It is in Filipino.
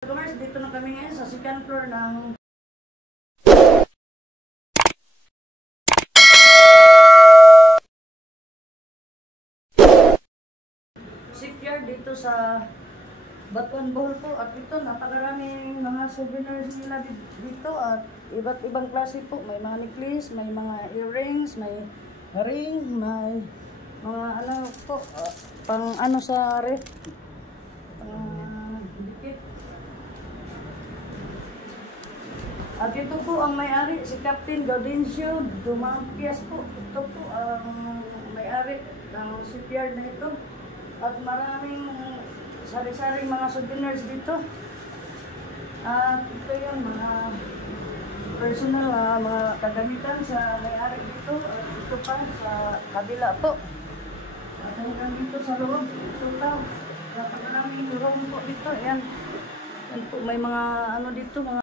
Commerce, dito na kami ngayon sa second floor ng shipyard dito sa Batuan Bohol po. At ito, napakaraming mga souvenirs nila dito at iba't ibang klase po. May mga necklace, may mga earrings, may ring, may mga ano po, pang ano sa ref. Dikit. At ito po ang may-ari, si Captain Gaudencio Dumampias po. Ito po ang may-ari ng shipyard na ito. At maraming sari-saring mga souvenirs dito. At ito yung mga personal mga kagamitan sa may-ari dito. At ito pa sa kabila po. At hanggang dito sa loob, ito pa. Maraming room po dito. Yan po, may mga ano dito, mga